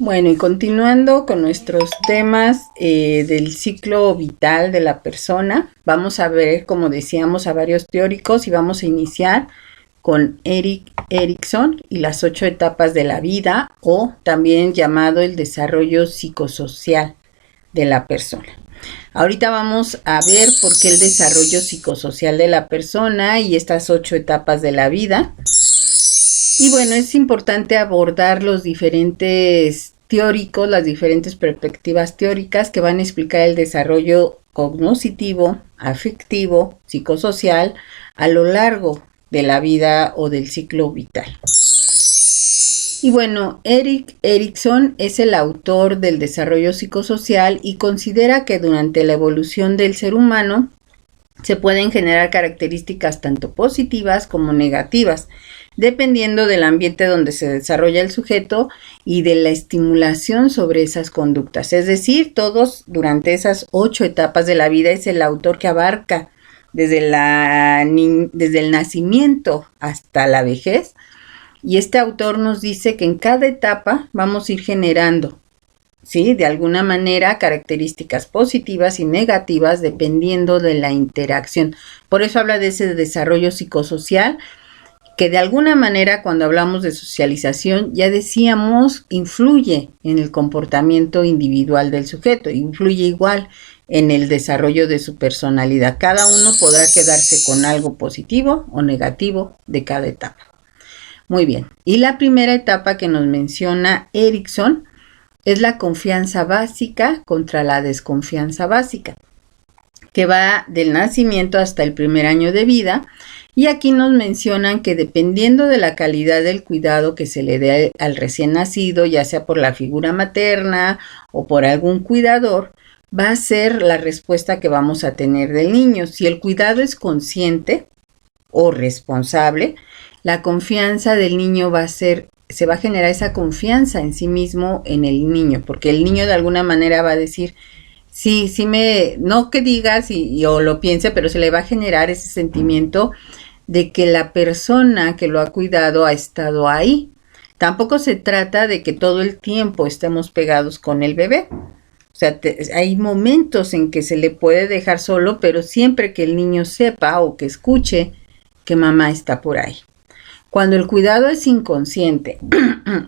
Bueno, y continuando con nuestros temas del ciclo vital de la persona, vamos a ver, como decíamos, a varios teóricos y vamos a iniciar con Erik Erikson y las 8 etapas de la vida, o también llamado el desarrollo psicosocial de la persona. Ahorita vamos a ver por qué el desarrollo psicosocial de la persona y estas 8 etapas de la vida. Y bueno, es importante abordar los diferentes teóricos, las diferentes perspectivas teóricas que van a explicar el desarrollo cognoscitivo, afectivo, psicosocial a lo largo de la vida o del ciclo vital. Y bueno, Erik Erikson es el autor del desarrollo psicosocial y considera que durante la evolución del ser humano se pueden generar características tanto positivas como negativas, dependiendo del ambiente donde se desarrolla el sujeto y de la estimulación sobre esas conductas. Es decir, todos durante esas 8 etapas de la vida es el autor que abarca desde el nacimiento hasta la vejez. Y este autor nos dice que en cada etapa vamos a ir generando, ¿sí? De alguna manera, características positivas y negativas dependiendo de la interacción. Por eso habla de ese desarrollo psicosocial, que de alguna manera cuando hablamos de socialización, ya decíamos, influye en el comportamiento individual del sujeto, influye igual en el desarrollo de su personalidad. Cada uno podrá quedarse con algo positivo o negativo de cada etapa. Muy bien, y la primera etapa que nos menciona Erikson es la confianza básica contra la desconfianza básica, que va del nacimiento hasta el primer año de vida. Y aquí nos mencionan que dependiendo de la calidad del cuidado que se le dé al recién nacido, ya sea por la figura materna o por algún cuidador, va a ser la respuesta que vamos a tener del niño. Si el cuidado es consciente o responsable, la confianza del niño se va a generar esa confianza en sí mismo en el niño, porque el niño de alguna manera va a decir, sí, no que digas o lo piense, pero se le va a generar ese sentimiento de que la persona que lo ha cuidado ha estado ahí. Tampoco se trata de que todo el tiempo estemos pegados con el bebé. O sea, hay momentos en que se le puede dejar solo, pero siempre que el niño sepa o que escuche que mamá está por ahí. Cuando el cuidado es inconsciente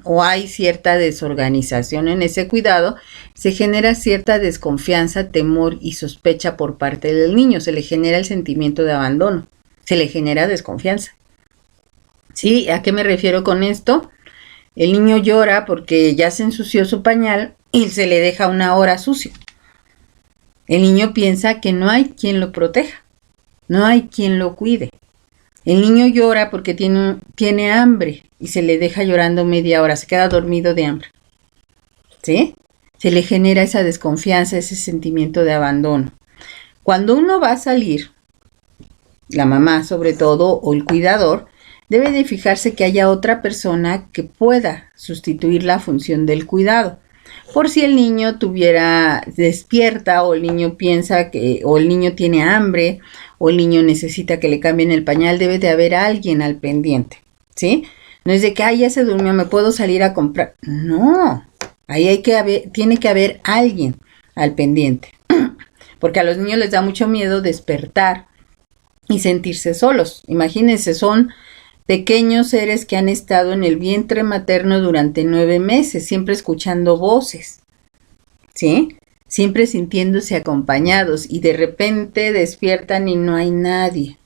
o hay cierta desorganización en ese cuidado, se genera cierta desconfianza, temor y sospecha por parte del niño. Se le genera el sentimiento de abandono, se le genera desconfianza. ¿Sí? ¿A qué me refiero con esto? El niño llora porque ya se ensució su pañal y se le deja una hora sucio. El niño piensa que no hay quien lo proteja, no hay quien lo cuide. El niño llora porque tiene hambre y se le deja llorando media hora, se queda dormido de hambre. ¿Sí? Se le genera esa desconfianza, ese sentimiento de abandono. Cuando uno va a salir, la mamá sobre todo, o el cuidador, debe de fijarse que haya otra persona que pueda sustituir la función del cuidado. Por si el niño despierta, o el niño piensa o el niño tiene hambre, o el niño necesita que le cambien el pañal, debe de haber alguien al pendiente, ¿sí? No es de que, ya se durmió, me puedo salir a comprar. No, ahí tiene que haber alguien al pendiente. Porque a los niños les da mucho miedo despertar y sentirse solos. Imagínense, son pequeños seres que han estado en el vientre materno durante 9 meses, siempre escuchando voces, ¿sí? Siempre sintiéndose acompañados, y de repente despiertan y no hay nadie.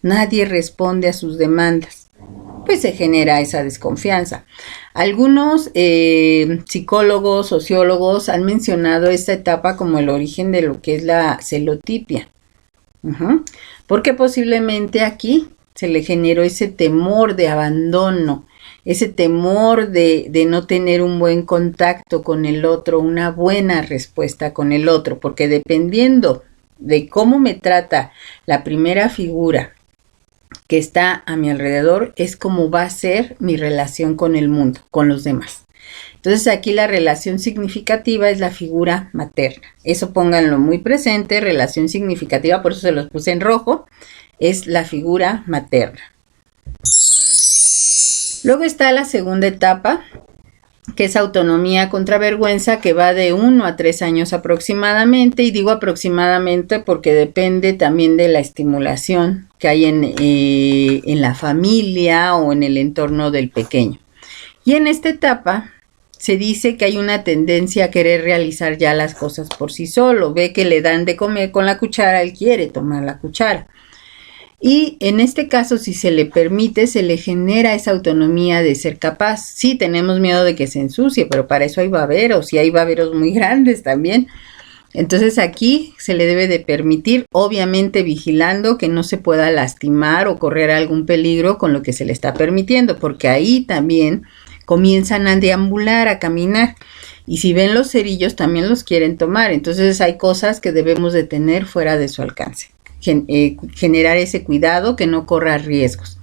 Nadie responde a sus demandas. Pues se genera esa desconfianza. Algunos psicólogos, sociólogos han mencionado esta etapa como el origen de lo que es la celotipia. Porque posiblemente aquí se le generó ese temor de abandono, ese temor de no tener un buen contacto con el otro, una buena respuesta con el otro, porque dependiendo de cómo me trata la primera figura que está a mi alrededor, es como va a ser mi relación con el mundo, con los demás. Entonces aquí la relación significativa es la figura materna. Eso pónganlo muy presente, relación significativa, por eso se los puse en rojo, es la figura materna. Luego está la segunda etapa, que es autonomía contra vergüenza, que va de 1 a 3 años aproximadamente, y digo aproximadamente porque depende también de la estimulación que hay en la familia o en el entorno del pequeño. Y en esta etapa se dice que hay una tendencia a querer realizar ya las cosas por sí solo. Ve que le dan de comer con la cuchara, él quiere tomar la cuchara. Y en este caso, si se le permite, se le genera esa autonomía de ser capaz. Sí, tenemos miedo de que se ensucie, pero para eso hay baberos, y hay baberos muy grandes también. Entonces aquí se le debe de permitir, obviamente vigilando que no se pueda lastimar o correr algún peligro con lo que se le está permitiendo, porque ahí también comienzan a deambular, a caminar. Y si ven los cerillos, también los quieren tomar. Entonces hay cosas que debemos de tener fuera de su alcance. Generar ese cuidado, que no corra riesgos.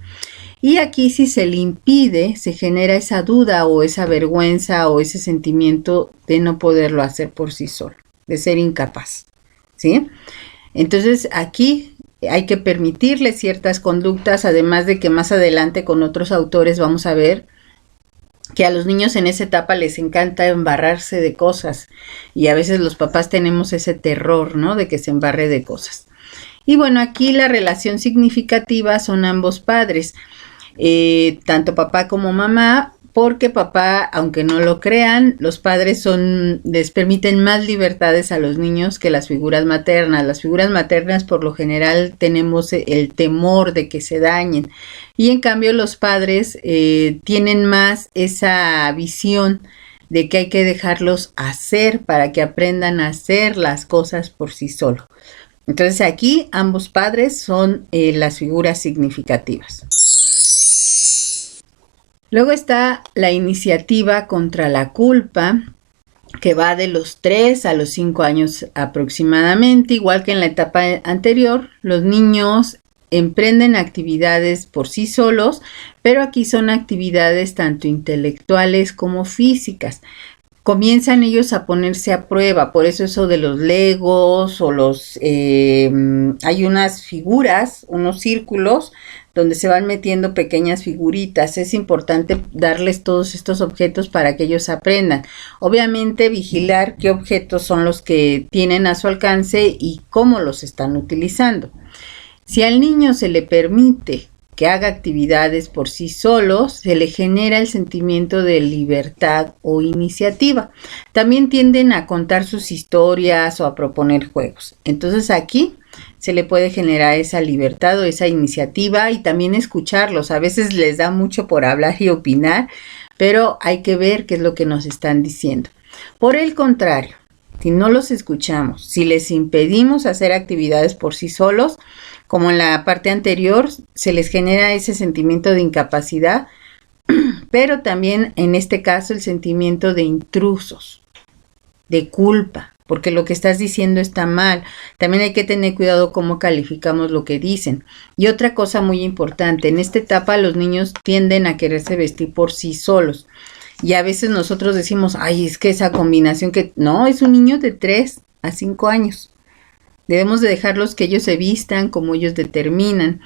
Y aquí, si se le impide, se genera esa duda o esa vergüenza o ese sentimiento de no poderlo hacer por sí solo, de ser incapaz, ¿sí? Entonces aquí hay que permitirle ciertas conductas, además de que más adelante con otros autores vamos a ver que a los niños en esa etapa les encanta embarrarse de cosas, y a veces los papás tenemos ese terror, ¿no?, de que se embarre de cosas. Y bueno, aquí la relación significativa son ambos padres, tanto papá como mamá, porque papá, aunque no lo crean, los padres les permiten más libertades a los niños que las figuras maternas. Las figuras maternas por lo general tenemos el temor de que se dañen, y en cambio los padres tienen más esa visión de que hay que dejarlos hacer para que aprendan a hacer las cosas por sí solos. Entonces aquí ambos padres son las figuras significativas. Luego está la iniciativa contra la culpa, que va de los 3 a los 5 años aproximadamente. Igual que en la etapa anterior, los niños emprenden actividades por sí solos, pero aquí son actividades tanto intelectuales como físicas. Comienzan ellos a ponerse a prueba, por eso de los legos o hay unas figuras, unos círculos donde se van metiendo pequeñas figuritas. Es importante darles todos estos objetos para que ellos aprendan. Obviamente vigilar qué objetos son los que tienen a su alcance y cómo los están utilizando. Si al niño se le permite que haga actividades por sí solos, se le genera el sentimiento de libertad o iniciativa. También tienden a contar sus historias o a proponer juegos. Entonces aquí se le puede generar esa libertad o esa iniciativa, y también escucharlos. A veces les da mucho por hablar y opinar, pero hay que ver qué es lo que nos están diciendo. Por el contrario, si no los escuchamos, si les impedimos hacer actividades por sí solos, como en la parte anterior, se les genera ese sentimiento de incapacidad, pero también en este caso el sentimiento de intrusos, de culpa, porque lo que estás diciendo está mal. También hay que tener cuidado cómo calificamos lo que dicen. Y otra cosa muy importante, en esta etapa los niños tienden a quererse vestir por sí solos. Y a veces nosotros decimos, ay, es que esa combinación que... No, es un niño de 3 a 5 años. Debemos de dejarlos que ellos se vistan como ellos determinan.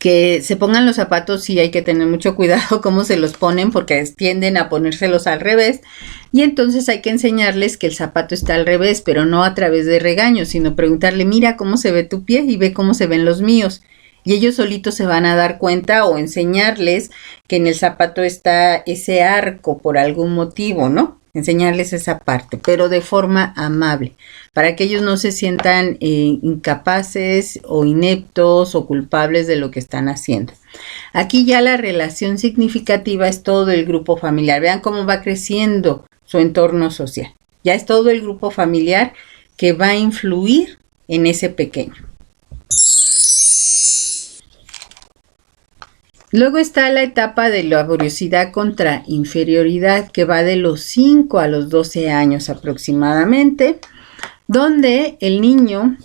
Que se pongan los zapatos, sí hay que tener mucho cuidado cómo se los ponen, porque tienden a ponérselos al revés. Y entonces hay que enseñarles que el zapato está al revés, pero no a través de regaños, sino preguntarle, mira cómo se ve tu pie y ve cómo se ven los míos. Y ellos solitos se van a dar cuenta, o enseñarles que en el zapato está ese arco por algún motivo, ¿no? Enseñarles esa parte, pero de forma amable, para que ellos no se sientan incapaces o ineptos o culpables de lo que están haciendo. Aquí ya la relación significativa es todo el grupo familiar. Vean cómo va creciendo su entorno social. Ya es todo el grupo familiar que va a influir en ese pequeño. Luego está la etapa de laboriosidad contra inferioridad, que va de los 5 a los 12 años aproximadamente, donde el niño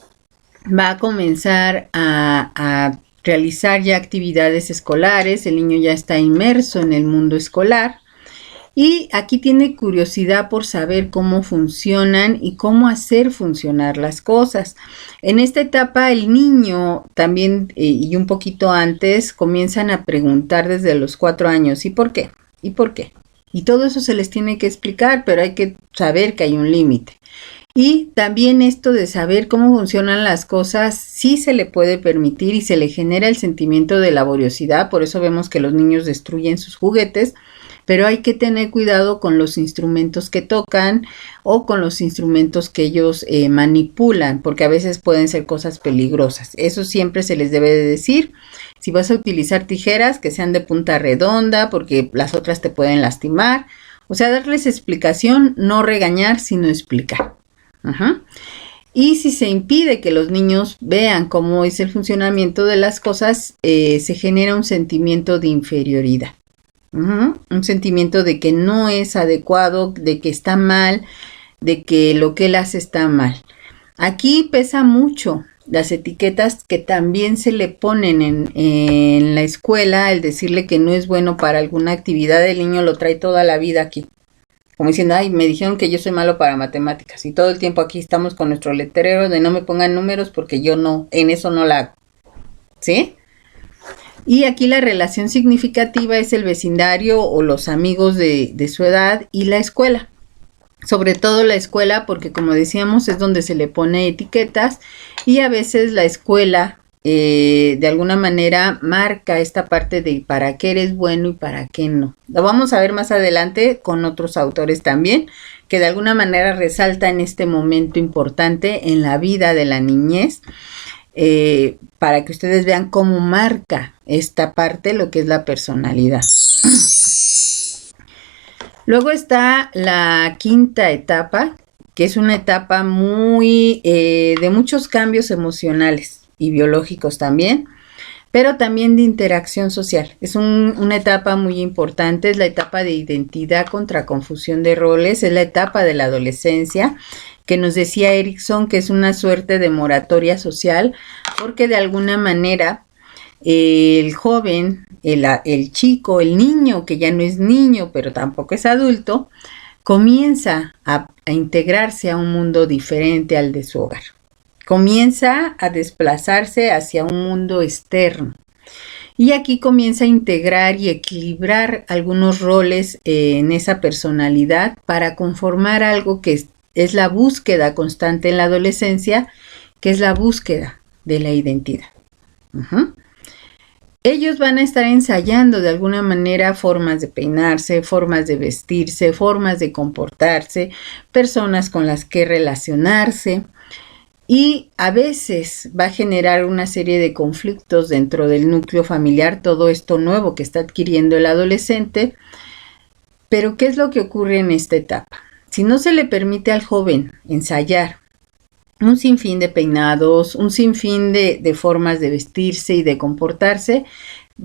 va a comenzar a realizar ya actividades escolares. El niño ya está inmerso en el mundo escolar, y aquí tiene curiosidad por saber cómo funcionan y cómo hacer funcionar las cosas. En esta etapa el niño también, y un poquito antes, comienzan a preguntar desde los 4 años, ¿y por qué? ¿Y por qué? Y todo eso se les tiene que explicar, pero hay que saber que hay un límite. Y también esto de saber cómo funcionan las cosas, sí se le puede permitir y se le genera el sentimiento de laboriosidad, por eso vemos que los niños destruyen sus juguetes, pero hay que tener cuidado con los instrumentos que tocan o con los instrumentos que ellos manipulan, porque a veces pueden ser cosas peligrosas. Eso siempre se les debe de decir. Si vas a utilizar tijeras, que sean de punta redonda, porque las otras te pueden lastimar. O sea, darles explicación, no regañar, sino explicar. Ajá. Y si se impide que los niños vean cómo es el funcionamiento de las cosas, se genera un sentimiento de inferioridad. Un sentimiento de que no es adecuado, de que está mal, de que lo que él hace está mal. Aquí pesa mucho las etiquetas que también se le ponen en la escuela, el decirle que no es bueno para alguna actividad, el niño lo trae toda la vida aquí. Como diciendo, ay, me dijeron que yo soy malo para matemáticas y todo el tiempo aquí estamos con nuestro letrero de no me pongan números porque yo no, en eso no la hago. ¿Sí? Y aquí la relación significativa es el vecindario o los amigos de su edad y la escuela. Sobre todo la escuela, porque como decíamos, es donde se le pone etiquetas y a veces la escuela de alguna manera marca esta parte de para qué eres bueno y para qué no. Lo vamos a ver más adelante con otros autores también, que de alguna manera resaltan este momento importante en la vida de la niñez, para que ustedes vean cómo marca esta parte lo que es la personalidad. Luego está la quinta etapa, que es una etapa muy de muchos cambios emocionales y biológicos también, pero también de interacción social. Es una etapa muy importante, es la etapa de identidad contra confusión de roles, es la etapa de la adolescencia, que nos decía Erikson que es una suerte de moratoria social, porque de alguna manera el joven, el chico, el niño, que ya no es niño, pero tampoco es adulto, comienza a integrarse a un mundo diferente al de su hogar. Comienza a desplazarse hacia un mundo externo. Y aquí comienza a integrar y equilibrar algunos roles en esa personalidad para conformar algo que es la búsqueda constante en la adolescencia, que es la búsqueda de la identidad. Ellos van a estar ensayando de alguna manera formas de peinarse, formas de vestirse, formas de comportarse, personas con las que relacionarse, y a veces va a generar una serie de conflictos dentro del núcleo familiar, todo esto nuevo que está adquiriendo el adolescente. Pero ¿qué es lo que ocurre en esta etapa? Si no se le permite al joven ensayar un sinfín de peinados, un sinfín de formas de vestirse y de comportarse,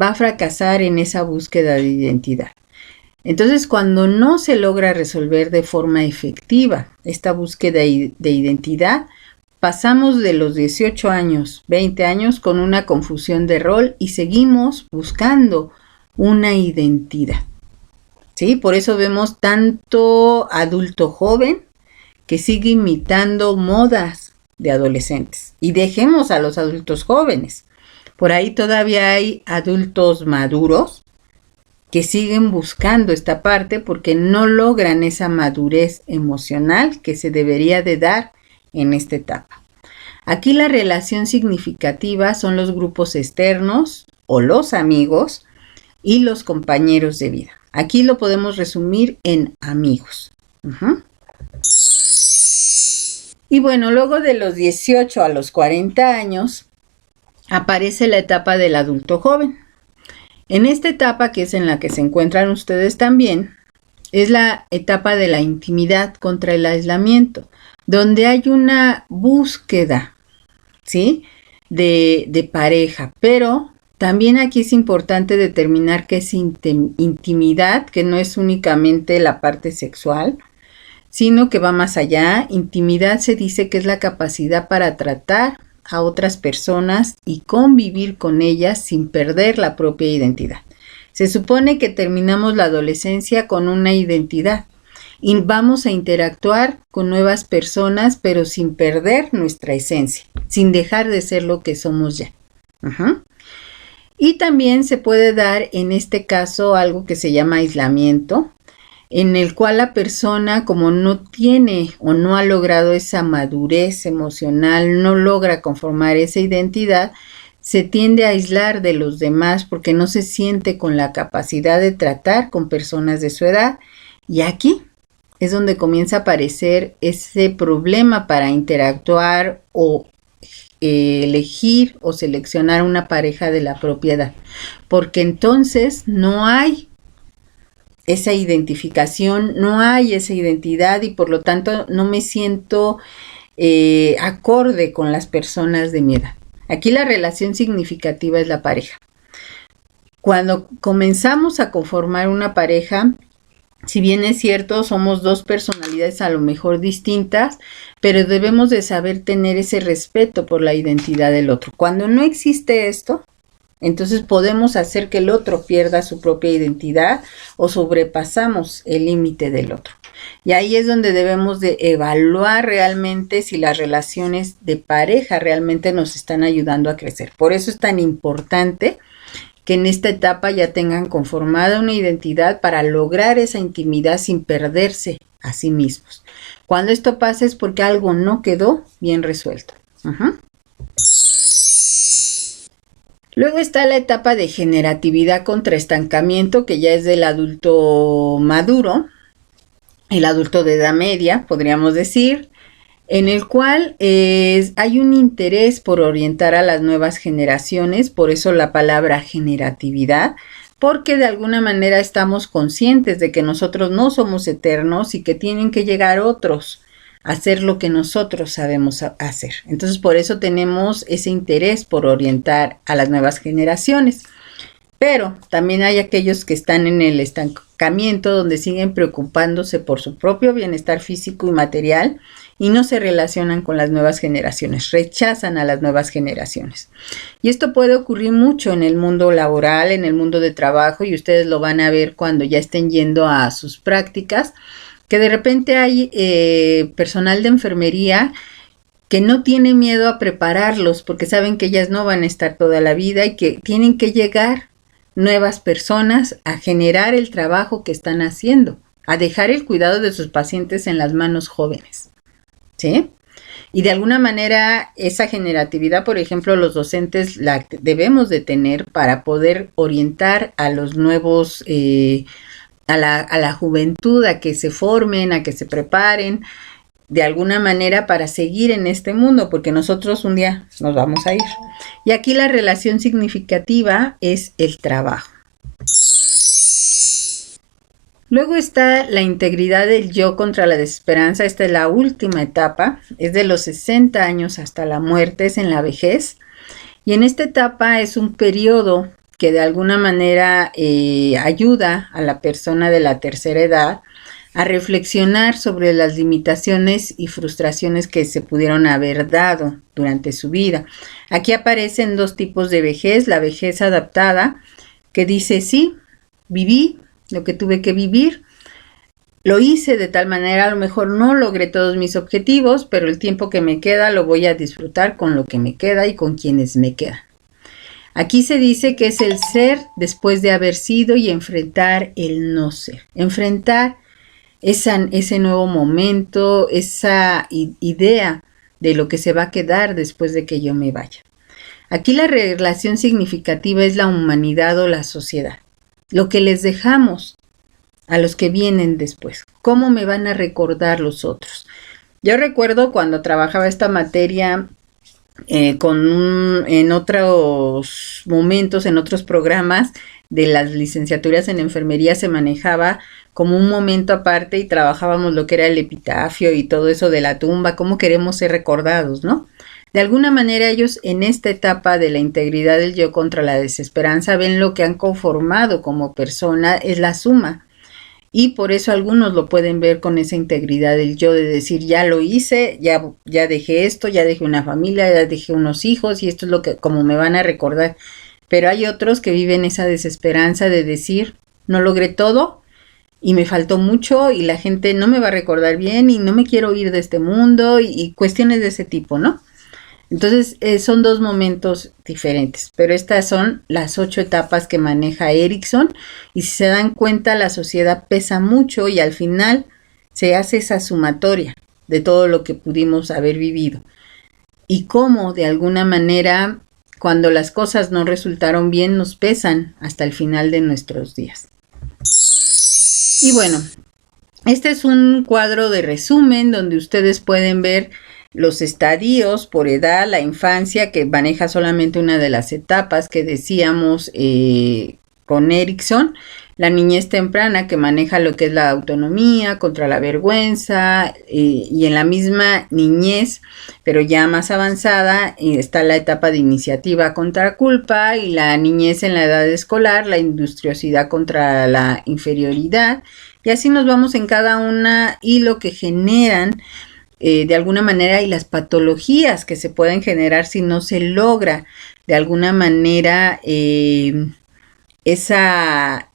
va a fracasar en esa búsqueda de identidad. Entonces, cuando no se logra resolver de forma efectiva esta búsqueda de identidad, pasamos de los 18 años, 20 años con una confusión de rol y seguimos buscando una identidad. ¿Sí? Por eso vemos tanto adulto joven que sigue imitando modas de adolescentes. Y dejemos a los adultos jóvenes. Por ahí todavía hay adultos maduros que siguen buscando esta parte porque no logran esa madurez emocional que se debería de dar en esta etapa. Aquí la relación significativa son los grupos externos o los amigos y los compañeros de vida. Aquí lo podemos resumir en amigos. Y bueno, luego de los 18 a los 40 años, aparece la etapa del adulto joven. En esta etapa, que es en la que se encuentran ustedes también, es la etapa de la intimidad contra el aislamiento, donde hay una búsqueda, ¿sí?, de pareja, pero también aquí es importante determinar qué es intimidad, que no es únicamente la parte sexual, sino que va más allá. Intimidad se dice que es la capacidad para tratar a otras personas y convivir con ellas sin perder la propia identidad. Se supone que terminamos la adolescencia con una identidad y vamos a interactuar con nuevas personas, pero sin perder nuestra esencia, sin dejar de ser lo que somos ya. Y también se puede dar en este caso algo que se llama aislamiento, en el cual la persona, como no tiene o no ha logrado esa madurez emocional, no logra conformar esa identidad, se tiende a aislar de los demás porque no se siente con la capacidad de tratar con personas de su edad. Y aquí es donde comienza a aparecer ese problema para interactuar o elegir o seleccionar una pareja de la propia edad, porque entonces no hay esa identificación, no hay esa identidad y por lo tanto no me siento acorde con las personas de mi edad. Aquí la relación significativa es la pareja. Cuando comenzamos a conformar una pareja, si bien es cierto, somos dos personalidades a lo mejor distintas, pero debemos de saber tener ese respeto por la identidad del otro. Cuando no existe esto, entonces podemos hacer que el otro pierda su propia identidad o sobrepasamos el límite del otro. Y ahí es donde debemos de evaluar realmente si las relaciones de pareja realmente nos están ayudando a crecer. Por eso es tan importante que en esta etapa ya tengan conformada una identidad para lograr esa intimidad sin perderse a sí mismos. Cuando esto pasa es porque algo no quedó bien resuelto. Luego está la etapa de generatividad contra estancamiento, que ya es del adulto maduro, el adulto de edad media, podríamos decir, en el cual hay un interés por orientar a las nuevas generaciones, por eso la palabra generatividad, porque de alguna manera estamos conscientes de que nosotros no somos eternos y que tienen que llegar otros a hacer lo que nosotros sabemos hacer. Entonces, por eso tenemos ese interés por orientar a las nuevas generaciones. Pero también hay aquellos que están en el estancamiento, donde siguen preocupándose por su propio bienestar físico y material y no se relacionan con las nuevas generaciones, rechazan a las nuevas generaciones. Y esto puede ocurrir mucho en el mundo laboral, en el mundo de trabajo, y ustedes lo van a ver cuando ya estén yendo a sus prácticas, que de repente hay personal de enfermería que no tiene miedo a prepararlos porque saben que ellas no van a estar toda la vida y que tienen que llegar nuevas personas a generar el trabajo que están haciendo, a dejar el cuidado de sus pacientes en las manos jóvenes, ¿sí? Y de alguna manera esa generatividad, por ejemplo, los docentes la debemos de tener para poder orientar a los nuevos, a la juventud, a que se formen, a que se preparen de alguna manera para seguir en este mundo, porque nosotros un día nos vamos a ir. Y aquí la relación significativa es el trabajo. Luego está la integridad del yo contra la desesperanza. Esta es la última etapa, es de los 60 años hasta la muerte, es en la vejez. Y en esta etapa es un periodo que de alguna manera ayuda a la persona de la tercera edad a reflexionar sobre las limitaciones y frustraciones que se pudieron haber dado durante su vida. Aquí aparecen dos tipos de vejez: la vejez adaptada, que dice, sí, viví lo que tuve que vivir, lo hice de tal manera, a lo mejor no logré todos mis objetivos, pero el tiempo que me queda lo voy a disfrutar con lo que me queda y con quienes me quedan. Aquí se dice que es el ser después de haber sido y enfrentar el no ser, enfrentar ese nuevo momento, esa idea de lo que se va a quedar después de que yo me vaya. Aquí la relación significativa es la humanidad o la sociedad, lo que les dejamos a los que vienen después, cómo me van a recordar los otros. Yo recuerdo cuando trabajaba esta materia en otros momentos, en otros programas de las licenciaturas en enfermería, se manejaba como un momento aparte y trabajábamos lo que era el epitafio y todo eso de la tumba, cómo queremos ser recordados, ¿no? De alguna manera ellos en esta etapa de la integridad del yo contra la desesperanza ven lo que han conformado como persona es la suma. Y por eso algunos lo pueden ver con esa integridad del yo, de decir, ya lo hice, ya dejé esto, ya dejé una familia, ya dejé unos hijos y esto es lo que como me van a recordar. Pero hay otros que viven esa desesperanza de decir, no logré todo y me faltó mucho y la gente no me va a recordar bien y no me quiero ir de este mundo y cuestiones de ese tipo, ¿no? Entonces, son dos momentos diferentes, pero estas son las 8 etapas que maneja Erickson y si se dan cuenta, la sociedad pesa mucho y al final se hace esa sumatoria de todo lo que pudimos haber vivido y cómo de alguna manera cuando las cosas no resultaron bien nos pesan hasta el final de nuestros días. Y bueno, este es un cuadro de resumen donde ustedes pueden ver los estadios por edad, la infancia, que maneja solamente una de las etapas que decíamos con Erickson, la niñez temprana, que maneja lo que es la autonomía contra la vergüenza, y en la misma niñez, pero ya más avanzada, está la etapa de iniciativa contra culpa, y la niñez en la edad escolar, la industriosidad contra la inferioridad, y así nos vamos en cada una y lo que generan de alguna manera y las patologías que se pueden generar si no se logra de alguna manera esa,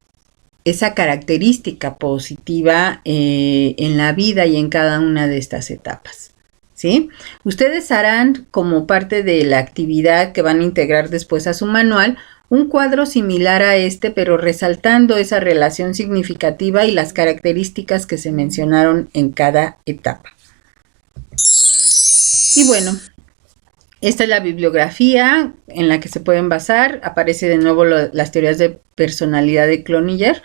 esa característica positiva en la vida y en cada una de estas etapas. ¿Sí? Ustedes harán como parte de la actividad que van a integrar después a su manual un cuadro similar a este, pero resaltando esa relación significativa y las características que se mencionaron en cada etapa. Y bueno, esta es la bibliografía en la que se pueden basar. Aparece de nuevo las teorías de personalidad de Cloninger.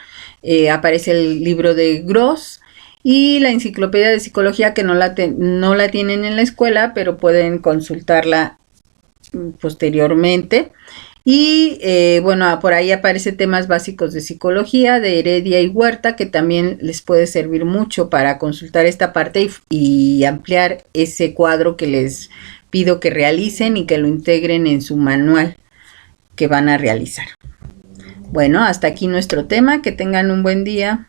Aparece el libro de Gross y la enciclopedia de psicología que no la tienen en la escuela, pero pueden consultarla posteriormente. Y bueno, por ahí aparece temas básicos de psicología, de Heredia y Huerta, que también les puede servir mucho para consultar esta parte y ampliar ese cuadro que les pido que realicen y que lo integren en su manual que van a realizar. Bueno, hasta aquí nuestro tema. Que tengan un buen día.